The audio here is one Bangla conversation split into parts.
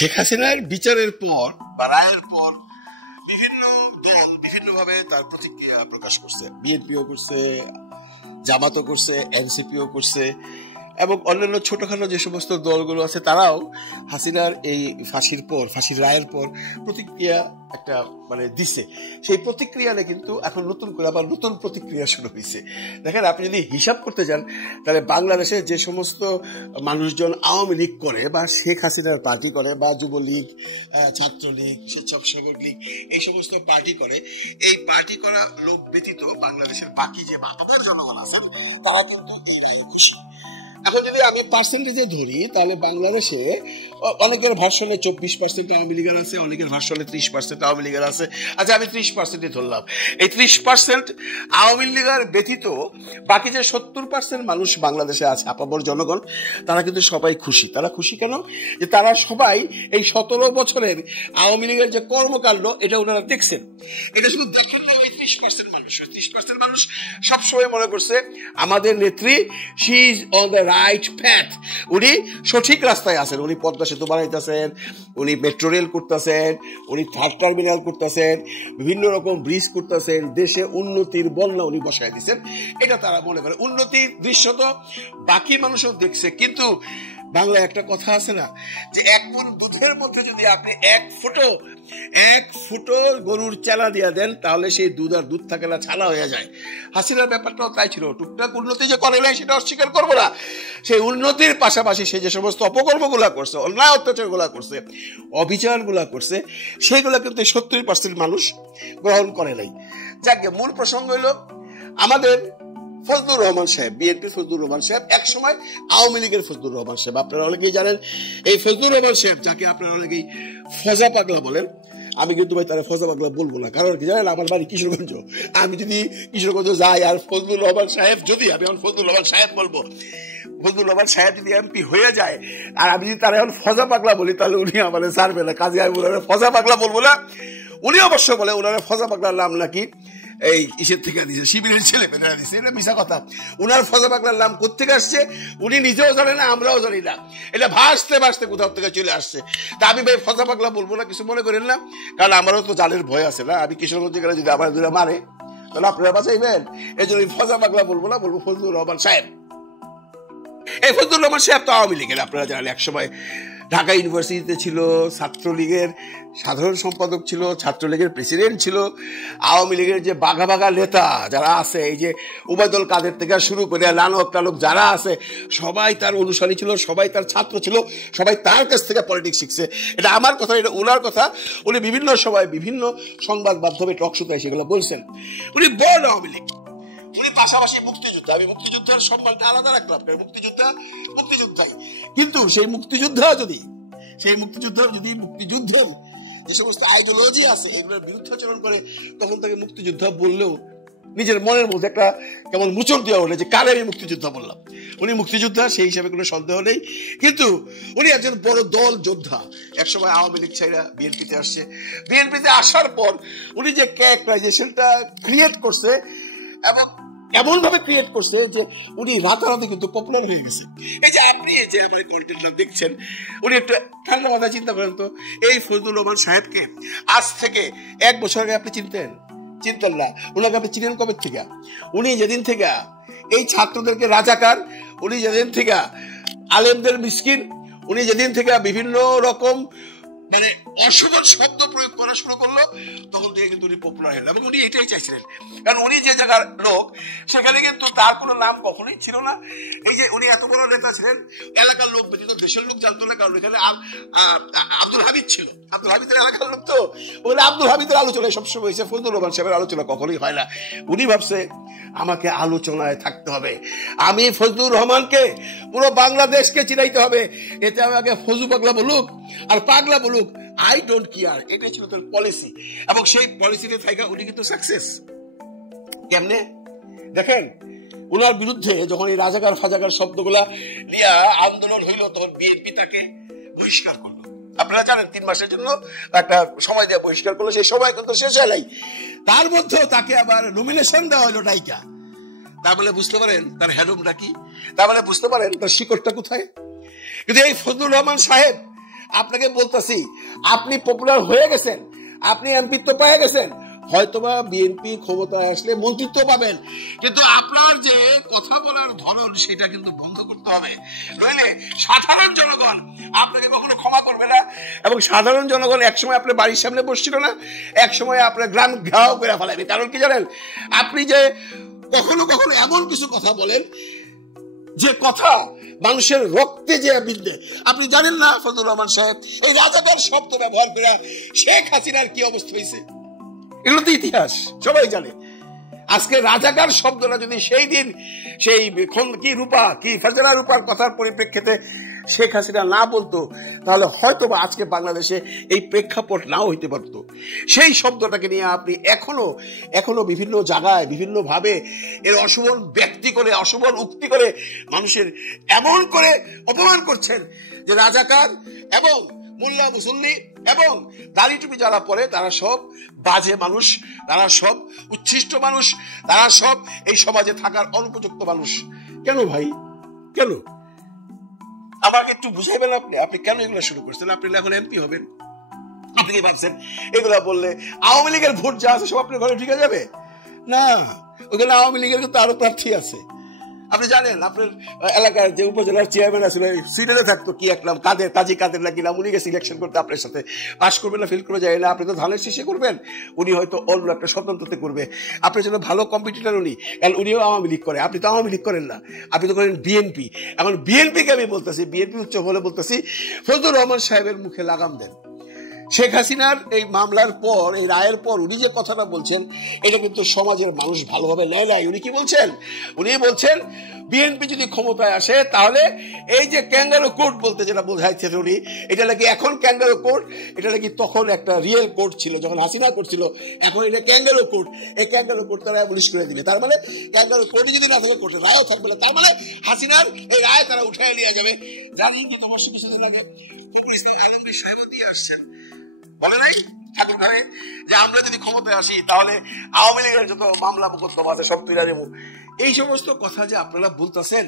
শেখ হাসিনার বিচারের পর বা রায়ের পর বিভিন্ন দল বিভিন্নভাবে তার প্রতিক্রিয়া প্রকাশ করছে। বিএনপিও করছে, জামাতও করছে, এনসিপিও করছে এবং অন্যান্য ছোটখাটো যে সমস্ত দলগুলো আছে তারাও হাসিনার এই ফাঁসির রায়ের পর প্রতিক্রিয়া একটা দিচ্ছে। সেই প্রতিক্রিয়া কিন্তু এখন নতুন করে আবার নতুন প্রতিক্রিয়া শুরু হয়েছে। দেখেন, আপনি যদি হিসাব করতে যান তাহলে বাংলাদেশে যে সমস্ত মানুষজন আওয়ামী লীগ করে বা শেখ হাসিনার পার্টি করে বা যুবলীগ, ছাত্রলীগ, স্বেচ্ছাসেবক লীগ, এই সমস্ত পার্টি করে, এই পার্টি করা লোক ব্যতীত বাংলাদেশের বাকি যে মাতাদের জনগণ আছেন তারা কিন্তু এই রায়ে খুশি। এখন যদি আমি পার্সেন্টেজে ধরি তাহলে বাংলাদেশে অনেকের ভার্সনে 24% আওয়ামী লীগের আছে, অনেকের ভার্সনে 30% আওয়ামী লীগের আছে। আচ্ছা, আমি 30% ধরলাম। এই 30% আওয়ামী লীগের ব্যতীত বাকি যে 70% মানুষ বাংলাদেশে আছে, আপামর জনগণ, তারা কিন্তু সবাই খুশি। তারা খুশি কেন? যে তারা সবাই এই 17 বছরের আওয়ামী লীগের যে কর্মকাণ্ড এটা ওনারা দেখছেন। এটা শুধু দেখেন না, ওই 30% মানুষ সবসময় মনে করছে আমাদের নেত্রী she is on the right path, উনি সঠিক রাস্তায় আছেন। উনি পদ্মা সেতু বানাইতেছেন, উনি মেট্রো রেল করতেছেন, উনি থার্ড টার্মিনাল করতেছেন, বিভিন্ন রকম ব্রিজ করতেছেন, দেশে উন্নতির বন্যা উনি বসায় দিচ্ছেন। এটা তারা মনে করে উন্নতির দৃশ্য তো বাকি মানুষও দেখছে। কিন্তু বাংলায় একটা কথা আছে না, যে 1 মণ দুধের মধ্যে যদি আপনি 1 ফুটো গরুর চালা দিয়ে দেন তাহলে সেই দুধ আর দুধ থাকে না, ছালা হয়ে যায়। হাসিনার ব্যাপারটাও তাই ছিল। টুকটাক উন্নতি যে করে নাই সেটা অস্বীকার করবো না। সেই উন্নতির পাশাপাশি সে যে সমস্ত অপকর্মগুলা করছে, অন্যায় অত্যাচারগুলা করছে, অবিচারগুলা করছে, সেইগুলা কিন্তু 70% মানুষ গ্রহণ করে নাই। যাকে মূল প্রসঙ্গ হইল আমাদের ফজলুর রহমান সাহেব, বিএনপি ফজলুর রহমান সাহেব, এক সময় আওয়ামী লীগের ফজলুর রহমান সাহেব। আপনারা অনেকেই জানেন এই ফজলুর রহমান সাহেব, যাকে আপনারা অনেকেই ফজা পাগলা বলেন। আমি কিন্তু ভাই তারা ফজা পাগলা বলবো না, কারণ কি জানেন, আমার বাড়ি কিশোরগঞ্জ। আমি যদি কিশোরগঞ্জ যাই আর ফজলুর রহমান সাহেব যদি, আমি এখন ফজলুর রহমান সাহেব বলবো, ফজলুর রহমান সাহেব যদি এমপি হয়ে যায় আর আমি যদি তারা এখন ফজা পাগলা বলি তাহলে উনি আমাদের ছাড়বে না। কাজে আমি ওনারা ফজা পাগলা বলবো না। উনি অবশ্য বলে ওনারা ফজা পাগলার নাম নাকি এই ইসের থেকে দিছে, শিবিরের ছেলে পেলেরা দিছে। এটা মিশা কথা। উনার ফজা পাগলার নাম কোথেকে আসছে উনি নিজেও জানে না, আমরাও জানি না। এটা ভাসতে ভাসতে কোথাও থেকে চলে আসছে। তা আমি ভাই ফজা পাগলা বলবো না, কিছু মনে করেন না, কারণ আমারও তো জালের ভয় আছে না। আমি কিশোরগঞ্জে গেলে যদি আমার দুরা মারে তাহলে আপনারা বাঁচাইবেন। এই জন্য ফজা পাগলা বলবো না, বলবো ফজলুর রহমান সাহেব। এই ফজলুর রহমান সাহেব তো আওয়ামী লীগের, আপনারা জানেন একসময় ঢাকা ইউনিভার্সিটিতে ছিল, ছাত্রলীগের সাধারণ সম্পাদক ছিল, ছাত্রলীগের প্রেসিডেন্ট ছিল। আওয়ামী লীগের যে বাঘা বাঘা নেতা যারা আছে, এই যে উবায়দুল কাদের থেকে শুরু করে লালক টালক যারা আছে, সবাই তার অনুসারী ছিল, সবাই তার ছাত্র ছিল, সবাই তার কাছ থেকে পলিটিক্স শিখছে। এটা আমার কথা, এটা ওনার কথা। উনি বিভিন্ন সময় বিভিন্ন সংবাদ মাধ্যমে টক শোতে সেগুলো বলছেন। উনি বড় আওয়ামী লীগ, উনি পাশাপাশি মুক্তিযোদ্ধা। আমি মুক্তিযোদ্ধার সম্মানটা আলাদা রাখলাম, মুক্তিযোদ্ধাই। কিন্তু সেই মুক্তিযোদ্ধার যদি মুক্তিযুদ্ধের যে সমস্ত আইডিওলজি আছে এগুলোর বিরুদ্ধাচরণ করে, তখন তাকে মুক্তিযোদ্ধা বললেও নিজের মনের মধ্যে একটা কেমন মুচড় দেওয়া হলে যে কারে আমি মুক্তিযোদ্ধা বললাম। উনি মুক্তিযোদ্ধা, সেই হিসাবে কোনো সন্দেহ নেই। কিন্তু উনি একজন বড় দল যোদ্ধা। একসময় আওয়ামী লীগ ছাইরা বিএনপিতে আসছে। বিএনপিতে আসার পর উনি যে ক্যারেক্টারাইজেশনটা ক্রিয়েট করছে এবং এমন ভাবে ক্রিয়েট করছে যে উনি রাতারাতি কিন্তু পপুলার হয়ে গেছে। এই যে আপনি যে আমার কন্টেন্টটা দেখছেন, উনি একটু ঠান্ডা মাথায় চিন্তা করেন তো, এই ফজলুর রহমান সাহেবকে আজ থেকে 1 বছর আগে আপনি চিনতেন না। ওনাকে আপনি চিনেন কবে থেকে? উনি যেদিন থেকে এই ছাত্রদেরকে রাজাকার, উনি যেদিন থেকে আলেমদের মিসকিন, উনি যেদিন থেকে বিভিন্ন রকম অসমান শব্দ প্রয়োগ করা শুরু করলো, তখন থেকে কিন্তু উনি পপুলার হলেন। এবং উনি এটাই চাইছিলেন, কারণ উনি যে জায়গার লোক সেখানে কিন্তু তার কোনো নাম কখনোই ছিল না। এই যে উনি এত বড় নেতা ছিলেন, এলাকার লোক ব্যতীত দেশের লোক জানতো না, কারণ এখানে আব্দুল হামিদ ছিল। আব্দুল হামিদের এলাকার লোক তো বলে আব্দুল হামিদের আলোচনায় সবসময় হয়েছে, ফজলুর রহমান সাহেবের আলোচনা কখনোই হয় না। উনি ভাবছে আমাকে আলোচনায় থাকতে হবে, আমি ফজলুর রহমানকে পুরো বাংলাদেশকে চিনাইতে হবে। এতে আমাকে ফজু পাগলা বলুক আর পাগলা বলুক, আই ডোন্ট কেয়ার। এটাই ছিল তোর পলিসি। এবং সেই পলিসিতে থাকা উনি কিন্তু সাকসেস। কেমনে দেখেন, উনার বিরুদ্ধে যখন এই রাজাকার ফাজাকার শব্দগুলা নিয়ে আন্দোলন হইল, তখন বিএনপি তাকে বহিষ্কার করলো। আপনারা জানেন 3 মাসের জন্য একটা সময় দিয়ে বহিষ্কার করলো। সেই সময় কিন্তু শেষ হয় নাই, তার মধ্যেও তাকে আবার নমিনেশন দেওয়া হলো নায়িকা। তা বলে বুঝতে পারেন তার হ্যাডমটা কি, তা বলে বুঝতে পারেন তার শিকড়টা কোথায়। কিন্তু এই ফজলুর রহমান সাহেব আপনাকে বলতেছি, আপনি পপুলার হয়ে গেছেন, আপনি এমপিত্ব পেয়ে গেছেন, হয়তোবা বিএনপি ক্ষমতায় আসলে মন্ত্রিত্ব পাবেন, কিন্তু আপনার যে কথা বলার ধরন সেটা কিন্তু বন্ধ করতে হবে, নইলে সাধারণ জনগণ আপনাকে কখনো ক্ষমা করবে না। এবং সাধারণ জনগণ একসময় আপনার বাড়ির সামনে বসছিল না, একসময় আপনার গ্রাম ঘাও করে ফেলাবে। কারণ কি জানেন, আপনি যে কখনো কখনো এমন কিছু কথা বলেন যে কথা মানুষের রক্তে যে বিন্দে। আপনি জানেন না ফজলুর রহমান সাহেব, এই রাজাকার শব্দ ব্যবহার করে শেখ হাসিনার কি অবস্থা হয়েছে, এগুলো তো ইতিহাস, সবাই জানে। আজকে রাজাকার শব্দটা যদি সেই দিন সেই কি রূপা কি ফাজরা রূপার কথার পরিপ্রেক্ষিতে শেখ হাসিনা না বলতো, তাহলে হয়তো বা আজকে বাংলাদেশে এই প্রেক্ষাপট নাও হইতে পারতো। সেই শব্দটাকে নিয়ে আপনি এখনো বিভিন্ন জায়গায় বিভিন্ন ভাবে এর অশুভন ব্যক্তি করে, অশুভন উক্তি করে মানুষের এমন করে অপমান করছেন যে রাজাকার এবং মোল্লা মুসল্লি এবং দাড়ি টুপি যারা পরে তারা সব বাজে মানুষ, তারা সব উচ্ছিষ্ট মানুষ, তারা সব এই সমাজে থাকার অনুপযুক্ত মানুষ। কেন ভাই, কেন? আমাকে একটু বুঝাইবেন আপনি, আপনি কেন এগুলো শুরু করছেন? আপনি এখন এমপি হবেন, আপনি কি ভাবছেন এগুলা বললে আওয়ামী লীগের ভোট যা আছে সব আপনার ঘরে ঢুকে যাবে? না, ওখানে আওয়ামী লীগের কিন্তু আরো প্রার্থী আছে। আপনি জানেন আপনার এলাকার যে উপজেলার চেয়ারম্যান আছে সিলেটে থাকতো, কি এক নাম কাজী কাদের নাকি নাম, উনি গেছে ইলেকশন করতে আপনার সাথে, পাস করবেন না ফেল করে যায় না, আপনি তো ধানের শীষে করবেন, উনি হয়তো অন্য একটা স্বতন্ত্রতে করবে, আপনার জন্য ভালো কম্পিটিটর উনি, কারণ উনিও আওয়ামী লীগ করে, আপনি তো আওয়ামী লীগ করেন না, আপনি তো করেন বিএনপি। এখন বিএনপিকে আমি বলতেছি, বিএনপি উচ্চ বলে বলতেছি, ফজলুর রহমান সাহেবের মুখে লাগাম দেন। শেখ হাসিনার এই মামলার পর, এই রায়ের পর উনি যে কথাটা বলছেন এটা কিন্তু সমাজের মানুষ ভালোভাবে নেয় নাই। উনি কি বলছেন? উনি বলছেন বিএনপি যদি ক্ষমতায় আসে তাহলে এই যে ক্যাঙ্গারু কোর্ট বলতে যেটা বোঝাইছেন উনি, এটা নাকি এখন ক্যাঙ্গারু কোর্ট, এটা নাকি তখন একটা রিয়েল কোর্ট ছিল যখন হাসিনা করছিল, এখন এটা ক্যাঙ্গারু কোর্ট। এই ক্যাঙ্গারু কোর্ট তারা অ্যাবলিশ করে দিবে, তার মানে ক্যাঙ্গারু কোর্টে যদি না থাকে কোর্টের রায়ও থাকবে না, তার মানে হাসিনার এই রায় তারা উঠায় নিয়ে যাবে। জানেন কি তোমার কিছুদিন আগে আলমগীর সাহেব দিয়ে আসছেন, বলে নাই ঠাকুর ঘরে যে আমরা যদি ক্ষমতায় আসি তাহলে আওয়ামী লীগের যত মামলা মোকদ্দমা আছে সব তুলে নেব। এই সমস্ত কথা যে আপনারা বলতেছেন,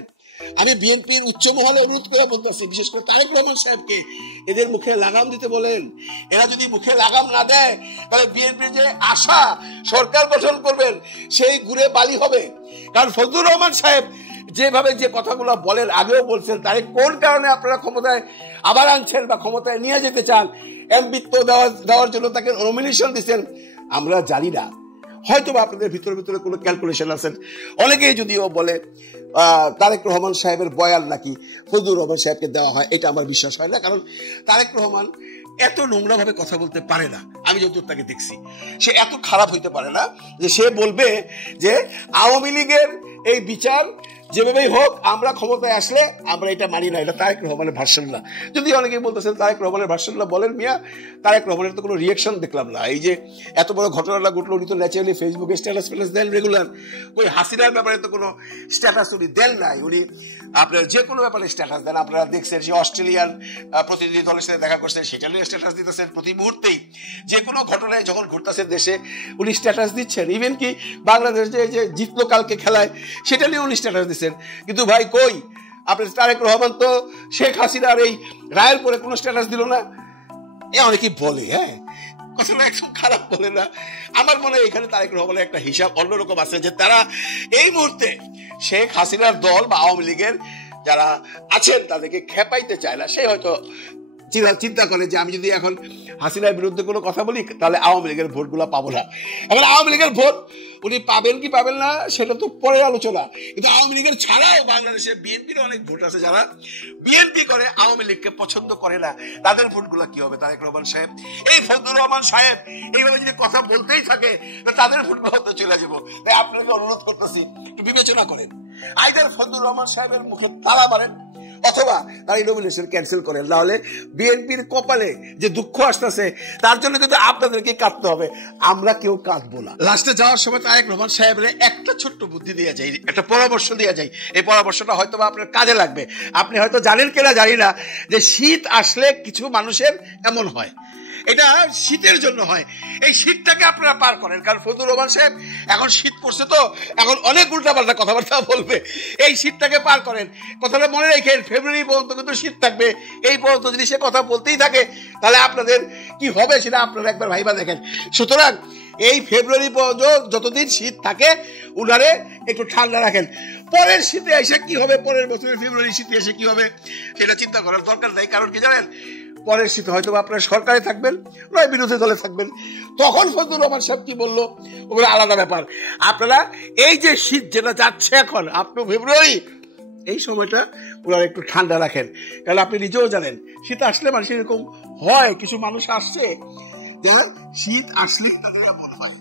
আমি বিএনপির উচ্চ মহলে অনুরোধ করে বলতেছি, বিশেষ করে তারেক রহমান সাহেবকে এদের মুখে লাগাম দিতে বলেন। এরা যদি মুখে লাগাম না দেয় তাহলে বিএনপির যে আশা সরকার গঠন করবেন সেই ঘুরে বালি হবে। কারণ ফজলুর রহমান সাহেব যেভাবে যে কথাগুলো বলেন, আগেও বলছেন, তারে কোন কারণে আপনারা ক্ষমতায় আবার আনছেন বা ক্ষমতায় নিয়ে যেতে চান, এমপিত্ব দেওয়ার জন্য তাকে নমিনেশন দিচ্ছেন, আমরা জানি না। হয়তো আপনাদের ভিতরে কোনো ক্যালকুলেশন আছেন। অনেকেই যদিও বলে তারেক রহমান সাহেবের বয়ান নাকি ফজলুর রহমান সাহেবকে দেওয়া হয়, এটা আমার বিশ্বাস হয় না। কারণ তারেক রহমান এত নোংরা ভাবে কথা বলতে পারে না, আমি যতদূর তাকে দেখছি। সে এত খারাপ হইতে পারে না যে সে বলবে যে আওয়ামী লীগের এই বিচার যেভাবেই হোক আমরা ক্ষমতায় আসলে আমরা এটা মানি না, এটা তারেক রহমানের ভার্সন না। যদি অনেকেই বলতেছেন তারেক রহমানের ভার্সন না, বলেন মিয়া, তারেক রহমানের তো কোনো রিয়াকশন দেখলাম না। এই যে এত বড় ঘটনাটা ঘটলো, উনি তো ন্যাচারালি ফেসবুকে স্ট্যাটাস দেন রেগুলার, ওই হাসিনার ব্যাপারে তো কোনো স্ট্যাটাস উনি দেন নাই। উনি আপনার যে কোনো ব্যাপারে স্ট্যাটাস দেন, আপনারা দেখছেন সে অস্ট্রেলিয়ান প্রতিনিধি দলের সাথে দেখা করছেন, সেটা নিয়ে স্ট্যাটাস দিতেছেন প্রতি মুহূর্তেই। যে কোনো ঘটনায় যখন ঘটতেছে দেশে উনি স্ট্যাটাস দিচ্ছেন। ইভেন কি বাংলাদেশ যে জিতলো কালকে খেলায় সেটা নিয়ে উনি স্ট্যাটাস দিচ্ছেন। কিন্তু ভাই কই আপনার তারেক রহমান তো শেখ হাসিনার এই রায়ের পরে কোনো স্ট্যাটাস দিল না। এ অনেকেই বলে, হ্যাঁ, কথাটা একদম খারাপ বলে না। আমার মনে হয় এখানে তারেক রহমানের একটা হিসাব অন্যরকম আছে, যে তারা এই মুহূর্তে শেখ হাসিনার দল বা আওয়ামী লীগের যারা আছেন তাদেরকে খেপাইতে চায় না। সে হয়তো চিন্তা করে যে আমি যদি এখন হাসিনার বিরুদ্ধে কোনো কথা বলি তাহলে আওয়ামী লীগের ভোটগুলো পাবো না। এখন আওয়ামী লীগের ভোট উনি পাবেন কি পাবেন না সেটা তো পরে আলোচনা, কিন্তু আওয়ামী লীগের ছাড়াও বাংলাদেশে বিএনপির অনেক ভোট আছে যারা বিএনপি করে আওয়ামী লীগকে পছন্দ করে না, তাদের ভোটগুলো কি হবে? তারেক রহমান সাহেব, এই ফজলুর রহমান সাহেব এইভাবে যদি কথা বলতেই থাকে তাদের ভোটগুলো তো চলে যাবো। তাই আপনাকে অনুরোধ করতেছি একটু বিবেচনা করেন, আইদার ফজলুর রহমান সাহেবের মুখে তালা মারেন অথবা তার নমিনেশন ক্যান্সেল করেন, নাহলে বিএনপির কপালে যে দুঃখ আসতেছে তার জন্য কিন্তু আপনাদেরকে কাঁদতে হবে, আমরা কেউ কাঁদবো না। লাস্টে যাওয়ার সময় তারেক রহমান সাহেবের একটা ছোট্ট বুদ্ধি দিয়ে যায়, একটা পরামর্শ দিয়ে যায়। এই পরামর্শটা হয়তো বা আপনার কাজে লাগবে। আপনি হয়তো জানেন কিনা জানি না যে শীত আসলে কিছু মানুষের এমন হয়, এটা শীতের জন্য হয়। এই শীতটাকে আপনারা পার করেন, কারণ ফজলুর রহমান সাহেব এখন শীত পড়ছে তো এখন অনেক উল্টাপাল্টা কথাবার্তা বলবে। এই শীতটাকে পার করেন, কথাটা মনে রেখেন। ফেব্রুয়ারি পর্যন্ত কিন্তু শীত থাকবে। এই পর্যন্ত যদি সে কথা বলতেই থাকে তাহলে আপনাদের কি হবে সেটা আপনারা একবার ভাইবা দেখেন। সুতরাং এই ফেব্রুয়ারি পর্যন্ত যতদিন শীত থাকে উনারে একটু ঠান্ডা রাখেন। পরের শীতে এসে কি হবে, পরের বছরের ফেব্রুয়ারি শীতে এসে কি হবে সেটা চিন্তা করার দরকার নাই। কারণ কি জানেন, পরের শীতে হয়তো আপনারা সরকারে থাকবেন, নয় বিরোধী দলে থাকবেন। তখন ফজলুর রহমান সাহেব কি বললো ওগুলো আলাদা ব্যাপার। আপনারা এই যে শীত যেটা যাচ্ছে এখন আপনার ফেব্রুয়ারি, এই সময়টা ওনারা একটু ঠান্ডা রাখেন। কারণ আপনি নিজেও জানেন শীত আসলে মানুষ এরকম হয়, কিছু মানুষ আসছে যে শীত আসলে তাদের মনে হয়